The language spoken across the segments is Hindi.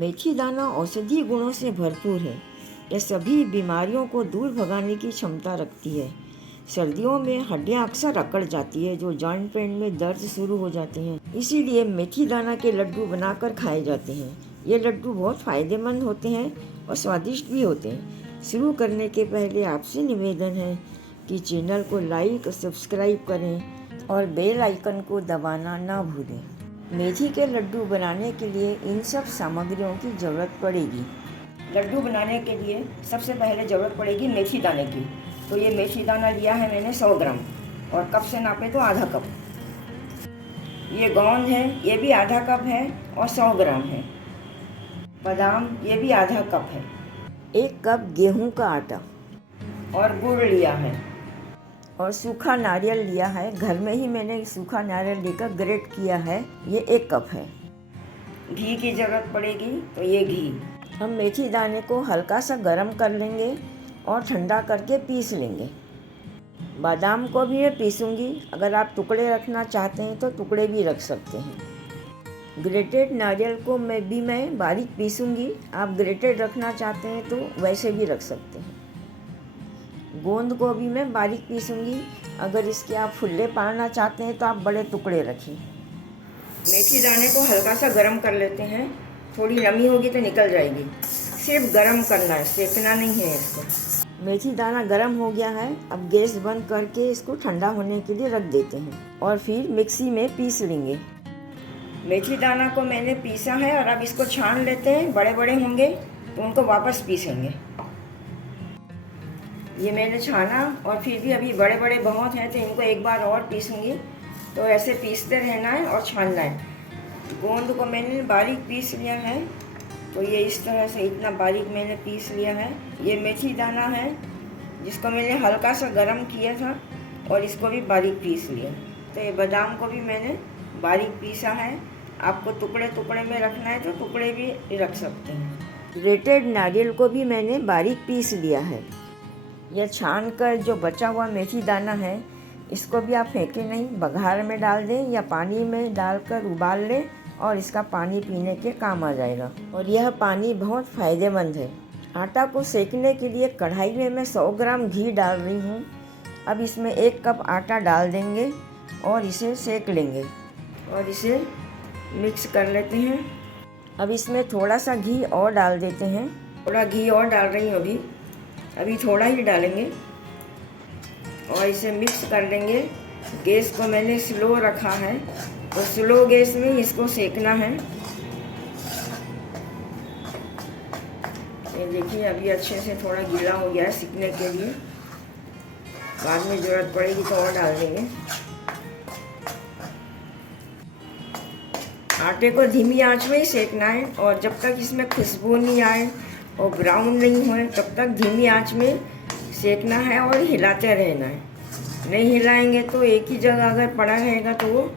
मेथी दाना औषधीय गुणों से भरपूर है। यह सभी बीमारियों को दूर भगाने की क्षमता रखती है। सर्दियों में हड्डियां अक्सर अकड़ जाती है, जो जॉइंट पेन में दर्द शुरू हो जाते हैं। इसीलिए मेथी दाना के लड्डू बनाकर खाए जाते हैं। ये लड्डू बहुत फ़ायदेमंद होते हैं और स्वादिष्ट भी होते हैं। शुरू करने के पहले आपसे निवेदन है कि चैनल को लाइक और सब्सक्राइब करें और बेल आइकन को दबाना ना भूलें। मेथी के लड्डू बनाने के लिए इन सब सामग्रियों की ज़रूरत पड़ेगी। लड्डू बनाने के लिए सबसे पहले ज़रूरत पड़ेगी मेथी दाने की। तो ये मेथी दाना लिया है मैंने 100 ग्राम, और कप से नापे तो आधा कप। ये गोंद है, ये भी आधा कप है और 100 ग्राम है। बादाम, ये भी आधा कप है। 1 कप गेहूं का आटा और गुड़ लिया है, और सूखा नारियल लिया है। घर में ही मैंने सूखा नारियल लेकर ग्रेट किया है। ये 1 कप है। घी की ज़रूरत पड़ेगी, तो ये घी। हम मेथी दाने को हल्का सा गर्म कर लेंगे और ठंडा करके पीस लेंगे। बादाम को भी मैं पीसूँगी। अगर आप टुकड़े रखना चाहते हैं तो टुकड़े भी रख सकते हैं। ग्रेटेड नारियल को मैं बारीक पीसूँगी। आप ग्रेटेड रखना चाहते हैं तो वैसे भी रख सकते हैं। गोंद को भी मैं बारीक पीसूँगी। अगर इसके आप फुल्ले पाना चाहते हैं तो आप बड़े टुकड़े रखें। मेथी दाने को हल्का सा गर्म कर लेते हैं। थोड़ी नमी होगी तो निकल जाएगी। सिर्फ गर्म करना है, सेकना नहीं है इसको। मेथी दाना गर्म हो गया है। अब गैस बंद करके इसको ठंडा होने के लिए रख देते हैं और फिर मिक्सी में पीस लेंगे। मेथी दाना को मैंने पीसा है और अब इसको छान लेते हैं। बड़े बड़े होंगे तो उनको वापस पीसेंगे। ये मैंने छाना, और फिर भी अभी बड़े बड़े बहुत हैं तो इनको एक बार और पीसूँगी। तो ऐसे पीसते रहना है और छानना है। गोंद को मैंने बारीक पीस लिया है, तो ये इस तरह से इतना बारीक मैंने पीस लिया है। ये मेथी दाना है जिसको मैंने हल्का सा गर्म किया था, और इसको भी बारीक पीस लिया। तो ये बादाम को भी मैंने बारीक पीसा है। आपको टुकड़े टुकड़े में रखना है तो टुकड़े भी रख सकते हैं। ग्रेटेड नारियल को भी मैंने बारीक पीस लिया है। यह छान कर जो बचा हुआ मेथी दाना है, इसको भी आप फेंकें नहीं, बघार में डाल दें या पानी में डालकर उबाल लें, और इसका पानी पीने के काम आ जाएगा। और यह पानी बहुत फ़ायदेमंद है। आटा को सेकने के लिए कढ़ाई में मैं 100 ग्राम घी डाल रही हूँ। अब इसमें 1 कप आटा डाल देंगे और इसे सेक लेंगे, और इसे मिक्स कर लेते हैं। अब इसमें थोड़ा सा घी और डाल देते हैं। थोड़ा घी और डाल रही हूँ अभी थोड़ा ही डालेंगे, और इसे मिक्स कर लेंगे। गैस को मैंने स्लो रखा है, तो स्लो गैस में इसको सेकना है। ये देखिए अभी अच्छे से थोड़ा गीला हो गया है सेकने के लिए। बाद में ज़रूरत पड़ेगी तो और डाल देंगे। आटे को धीमी आंच में ही सेकना है, और जब तक इसमें खुशबू नहीं आए और ब्राउन नहीं होए तब तक धीमी आंच में सेकना है और हिलाते रहना है। नहीं हिलाएंगे तो एक ही जगह अगर पड़ा रहेगा तो वो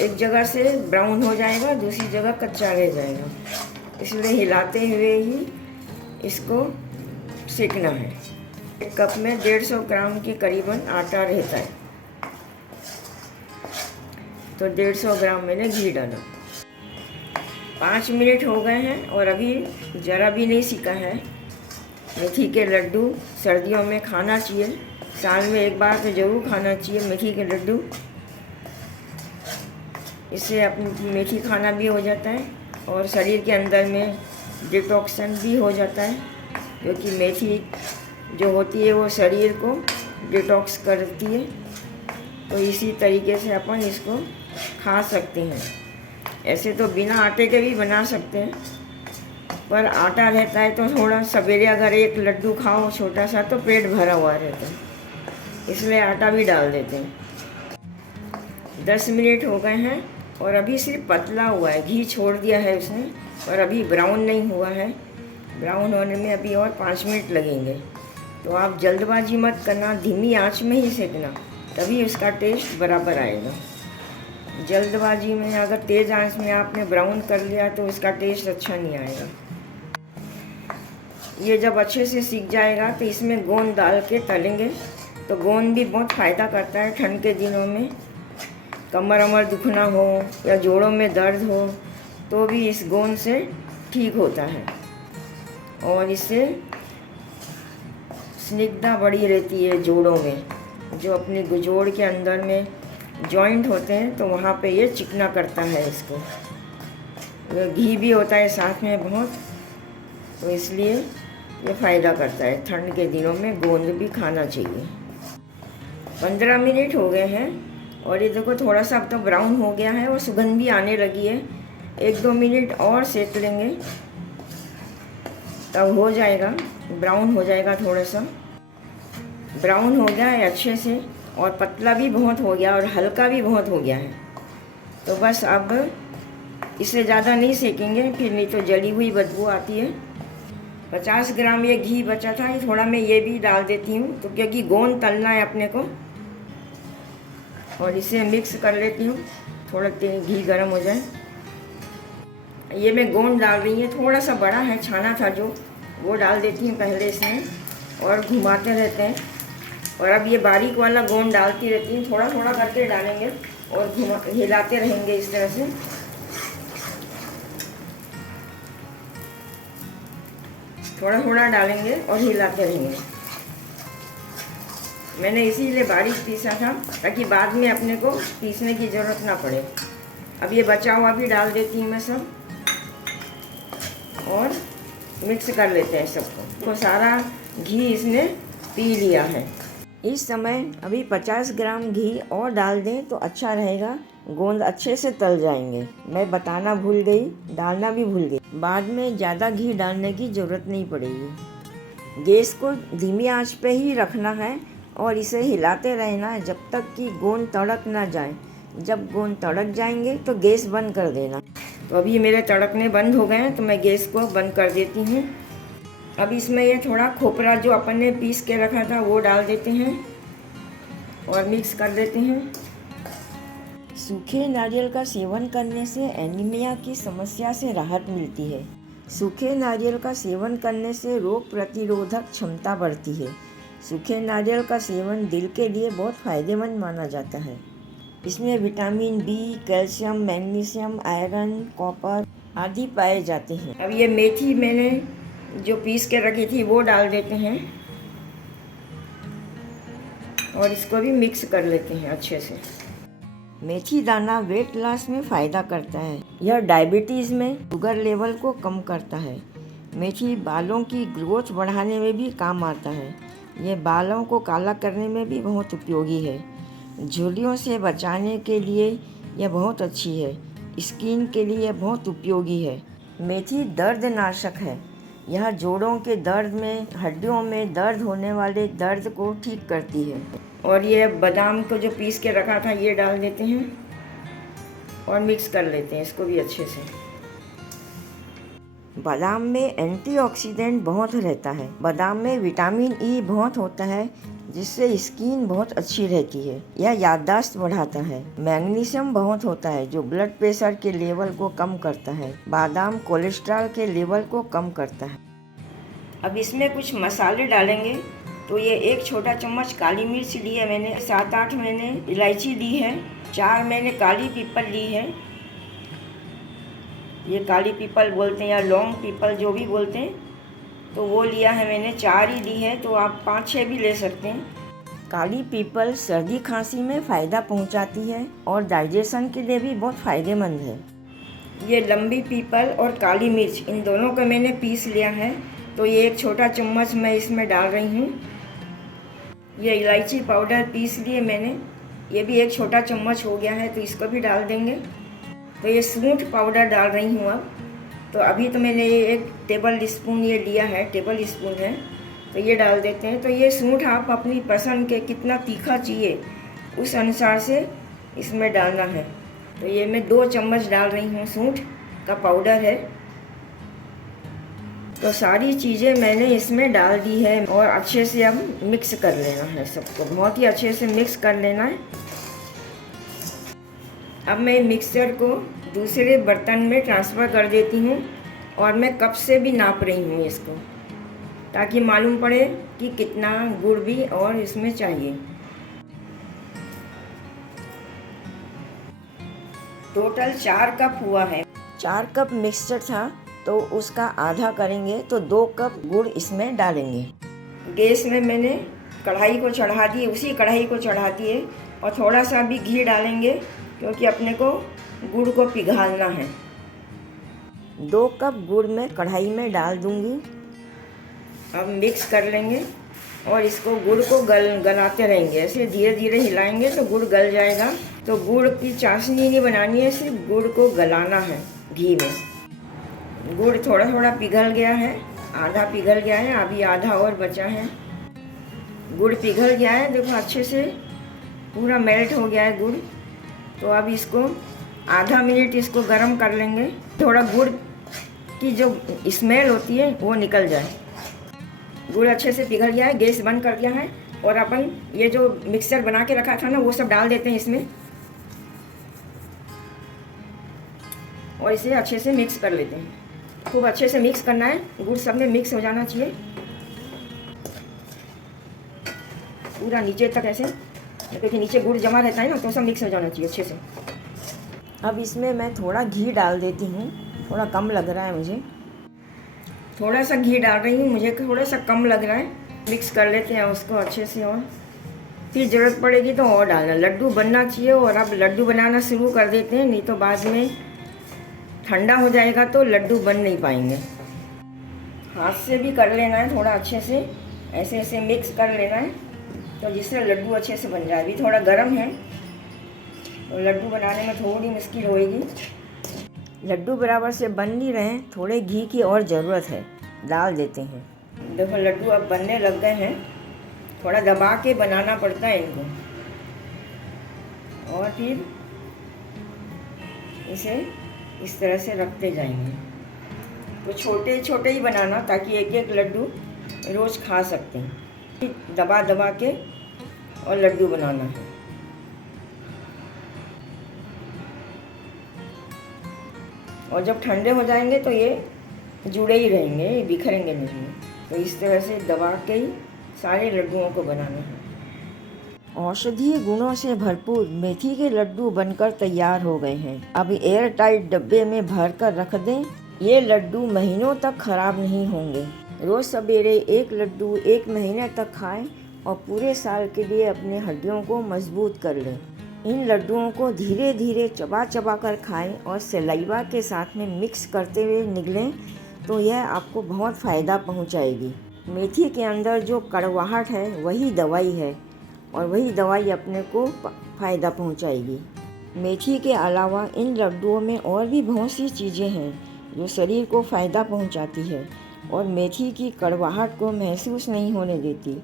एक जगह से ब्राउन हो जाएगा, दूसरी जगह कच्चा रह जाएगा। इसलिए हिलाते हुए ही इसको सेकना है। 1 कप में 150 ग्राम के करीबन आटा रहता है, तो 150 ग्राम मैंने घी डाला। 5 मिनट हो गए हैं और अभी ज़रा भी नहीं सीखा है। मेथी के लड्डू सर्दियों में खाना चाहिए। साल में 1 बार तो ज़रूर खाना चाहिए मेथी के लड्डू। इससे अपनी मेथी खाना भी हो जाता है और शरीर के अंदर में डिटॉक्सन भी हो जाता है, क्योंकि मेथी जो होती है वो शरीर को डिटॉक्स करती है। तो इसी तरीके से अपन इसको खा सकते हैं। ऐसे तो बिना आटे के भी बना सकते हैं, पर आटा रहता है तो थोड़ा सवेरे अगर 1 लड्डू खाओ छोटा सा तो पेट भरा हुआ रहता है, इसलिए आटा भी डाल देते हैं। 10 मिनट हो गए हैं और अभी सिर्फ पतला हुआ है, घी छोड़ दिया है उसने, और अभी ब्राउन नहीं हुआ है। ब्राउन होने में अभी और 5 मिनट लगेंगे। तो आप जल्दबाजी मत करना, धीमी आंच में ही सेकना, तभी उसका टेस्ट बराबर आएगा। जल्दबाजी में अगर तेज़ आंच में आपने ब्राउन कर लिया तो उसका टेस्ट अच्छा नहीं आएगा। ये जब अच्छे से सीख जाएगा तो इसमें गोंद डाल के तलेंगे। तो गोंद भी बहुत फ़ायदा करता है ठंड के दिनों में। कमर वमर दुखना हो या जोड़ों में दर्द हो तो भी इस गोंद से ठीक होता है और इससे स्निग्धता बढ़ी रहती है जोड़ों में। जो अपने जोड़ के अंदर में जॉइंट होते हैं तो वहाँ पे ये चिकना करता है इसको। घी भी होता है साथ में बहुत, तो इसलिए ये फ़ायदा करता है। ठंड के दिनों में गोंद भी खाना चाहिए। 15 मिनट हो गए हैं और ये देखो थोड़ा सा अब तो ब्राउन हो गया है और सुगंध भी आने लगी है। 1-2 मिनट और सेक लेंगे तब हो जाएगा, ब्राउन हो जाएगा। थोड़ा सा ब्राउन हो गया है अच्छे से और पतला भी बहुत हो गया और हल्का भी बहुत हो गया है। तो बस अब इससे ज़्यादा नहीं सेकेंगे, फिर नहीं तो जली हुई बदबू आती है। 50 ग्राम ये घी बचा था, ये थोड़ा मैं ये भी डाल देती हूँ तो क्योंकि गोंद तलना है अपने को। और इसे मिक्स कर लेती हूँ, थोड़ा घी गर्म हो जाए। ये मैं गोंद डाल रही हूँ, थोड़ा सा बड़ा है, छाना था जो, वो डाल देती हूँ पहले इसमें और घुमाते रहते हैं। और अब ये बारीक वाला गोंद डालती रहती हूँ, थोड़ा थोड़ा करके डालेंगे और हिलाते रहेंगे इस तरह से। थोड़ा थोड़ा डालेंगे और हिलाते रहेंगे। मैंने इसीलिए बारीक पीसा था ताकि बाद में अपने को पीसने की ज़रूरत ना पड़े। अब ये बचा हुआ भी डाल देती हूँ मैं सब और मिक्स कर लेते हैं सबको। तो सारा घी इसने पी लिया है। इस समय अभी 50 ग्राम घी और डाल दें तो अच्छा रहेगा, गोंद अच्छे से तल जाएंगे। मैं बताना भूल गई, डालना भी भूल गई। बाद में ज़्यादा घी डालने की ज़रूरत नहीं पड़ेगी। गैस को धीमी आंच पे ही रखना है और इसे हिलाते रहना है जब तक कि गोंद तड़क ना जाए। जब गोंद तड़क जाएंगे तो गैस बंद कर देना। तो अभी मेरे तड़कने बंद हो गए हैं तो मैं गैस को बंद कर देती हूँ। अब इसमें ये थोड़ा खोपरा जो अपन ने पीस के रखा था वो डाल देते हैं और मिक्स कर देते हैं। सूखे नारियल का सेवन करने से एनीमिया की समस्या से राहत मिलती है। सूखे नारियल का सेवन करने से रोग प्रतिरोधक क्षमता बढ़ती है। सूखे नारियल का सेवन दिल के लिए बहुत फ़ायदेमंद माना जाता है। इसमें vitamin B, calcium, magnesium, iron, copper आदि पाए जाते हैं। अब ये मेथी मैंने जो पीस के रखी थी वो डाल देते हैं और इसको भी मिक्स कर लेते हैं अच्छे से। मेथी दाना वेट लॉस में फ़ायदा करता है। यह डायबिटीज़ में शुगर लेवल को कम करता है। मेथी बालों की ग्रोथ बढ़ाने में भी काम आता है। यह बालों को काला करने में भी बहुत उपयोगी है। झुर्रियों से बचाने के लिए यह बहुत अच्छी है। स्किन के लिए यह बहुत उपयोगी है। मेथी दर्द नाशक है। यह जोड़ों के दर्द में, हड्डियों में दर्द होने वाले दर्द को ठीक करती है। और ये बादाम को जो पीस के रखा था ये डाल देते हैं और मिक्स कर लेते हैं इसको भी अच्छे से। बादाम में एंटीऑक्सीडेंट बहुत रहता है। बादाम में विटामिन ई बहुत होता है जिससे स्किन बहुत अच्छी रहती है। यह याददाश्त बढ़ाता है। मैग्नीशियम बहुत होता है जो ब्लड प्रेशर के लेवल को कम करता है। बादाम कोलेस्ट्रॉल के लेवल को कम करता है। अब इसमें कुछ मसाले डालेंगे। तो ये 1 छोटा चम्मच काली मिर्च ली है मैंने, 7-8 मैंने इलायची ली है, 4 मैंने काली पीपल ली है। ये काली पीपल बोलते हैं या लौंग पीपल जो भी बोलते हैं, तो वो लिया है मैंने। 4 ही ली है, तो आप 5-6 भी ले सकते हैं। काली पीपल सर्दी खांसी में फ़ायदा पहुंचाती है और डाइजेशन के लिए भी बहुत फ़ायदेमंद है। ये लंबी पीपल और काली मिर्च इन दोनों को मैंने पीस लिया है, तो ये 1 छोटा चम्मच मैं इसमें डाल रही हूँ। ये इलायची पाउडर पीस लिए मैंने, ये भी 1 छोटा चम्मच हो गया है, तो इसको भी डाल देंगे। तो ये सूंठ पाउडर डाल रही हूँ अब। तो अभी तो मैंने ये 1 टेबल स्पून ये लिया है, टेबल स्पून है, तो ये डाल देते हैं। तो ये सूंठ आप अपनी पसंद के कितना तीखा चाहिए उस अनुसार से इसमें डालना है। तो ये मैं 2 चम्मच डाल रही हूँ, सूंठ का पाउडर है। तो सारी चीज़ें मैंने इसमें डाल दी है और अच्छे से अब मिक्स कर लेना है सबको, बहुत ही अच्छे से मिक्स कर लेना है। अब मैं मिक्सचर को दूसरे बर्तन में ट्रांसफ़र कर देती हूँ और मैं कप से भी नाप रही हूँ इसको, ताकि मालूम पड़े कि कितना गुड़ भी और इसमें चाहिए। टोटल 4 कप हुआ है। 4 कप मिक्सचर था तो उसका आधा करेंगे तो 2 कप गुड़ इसमें डालेंगे। गैस में मैंने कढ़ाई को चढ़ा दी, उसी कढ़ाई को चढ़ा दिए और थोड़ा सा भी घी डालेंगे क्योंकि अपने को गुड़ को पिघालना है। 2 कप गुड़ मैं कढ़ाई में डाल दूंगी। अब मिक्स कर लेंगे और इसको गुड़ को गलाते रहेंगे। ऐसे धीरे धीरे हिलाएंगे तो गुड़ गल जाएगा। तो गुड़ की चाशनी नहीं बनानी है, सिर्फ गुड़ को गलाना है घी में। गुड़ थोड़ा थोड़ा पिघल गया है, आधा पिघल गया है, अभी आधा और बचा है। गुड़ पिघल गया है, देखो अच्छे से पूरा मेल्ट हो गया है गुड़। तो अब इसको आधा मिनट इसको गरम कर लेंगे, थोड़ा गुड़ की जो स्मेल होती है वो निकल जाए। गुड़ अच्छे से पिघल गया है, गैस बंद कर दिया है और अपन ये जो मिक्सचर बना के रखा था ना वो सब डाल देते हैं इसमें और इसे अच्छे से मिक्स कर लेते हैं। खूब अच्छे से मिक्स करना है, गुड़ सब में मिक्स हो जाना चाहिए पूरा नीचे तक ऐसे, क्योंकि नीचे गुड़ जमा रहता है ना, तो सब मिक्स हो जाना चाहिए अच्छे से। अब इसमें मैं थोड़ा घी डाल देती हूँ, थोड़ा कम लग रहा है मुझे, थोड़ा सा घी डाल रही हूँ, मुझे थोड़ा सा कम लग रहा है। मिक्स कर लेते हैं उसको अच्छे से और फिर ज़रूरत पड़ेगी तो और डालना। लड्डू बनना चाहिए और अब लड्डू बनाना शुरू कर देते हैं, नहीं तो बाद में ठंडा हो जाएगा तो लड्डू बन नहीं पाएंगे। हाथ से भी कर लेना है, थोड़ा अच्छे से ऐसे ऐसे मिक्स कर लेना है तो जिससे लड्डू अच्छे से बन जाए। अभी थोड़ा गर्म है तो लड्डू बनाने में थोड़ी मुश्किल होएगी। लड्डू बराबर से बन नहीं रहे, थोड़े घी की और ज़रूरत है, डाल देते हैं। देखो लड्डू अब बनने लग गए हैं, थोड़ा दबा के बनाना पड़ता है इनको और फिर इसे इस तरह से रखते जाएंगे। तो छोटे छोटे ही बनाना ताकि एक एक लड्डू रोज़ खा सकते हैं। दबा दबा के और लड्डू बनाना है। और जब ठंडे हो जाएंगे तो ये जुड़े ही रहेंगे, बिखरेंगे नहीं। तो इस तरह से दबा के ही सारे लड्डुओं को बनाना है। औषधीय गुणों से भरपूर मेथी के लड्डू बनकर तैयार हो गए हैं। अब एयर टाइट डब्बे में भर कर रख दें। ये लड्डू महीनों तक खराब नहीं होंगे। रोज़ सवेरे एक लड्डू 1 महीने तक खाएं और पूरे साल के लिए अपनी हड्डियों को मजबूत कर लें। इन लड्डुओं को धीरे धीरे चबा चबा कर खाएं और सलाइवा के साथ में मिक्स करते हुए निगलें तो यह आपको बहुत फ़ायदा पहुंचाएगी। मेथी के अंदर जो कड़वाहट है वही दवाई है और वही दवाई अपने को फ़ायदा पहुंचाएगी। मेथी के अलावा इन लड्डुओं में और भी बहुत सी चीज़ें हैं जो शरीर को फ़ायदा पहुंचाती है और मेथी की कड़वाहट को महसूस नहीं होने देती,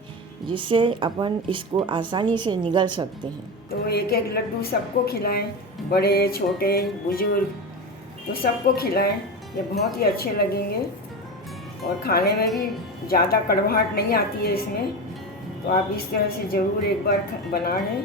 जिससे अपन इसको आसानी से निगल सकते हैं। तो एक एक लड्डू सबको खिलाएं, बड़े छोटे बुजुर्ग, तो सबको खिलाएं। ये बहुत ही अच्छे लगेंगे और खाने में भी ज़्यादा कड़वाहट नहीं आती है इसमें। तो आप इस तरह से ज़रूर एक बार बनाएं।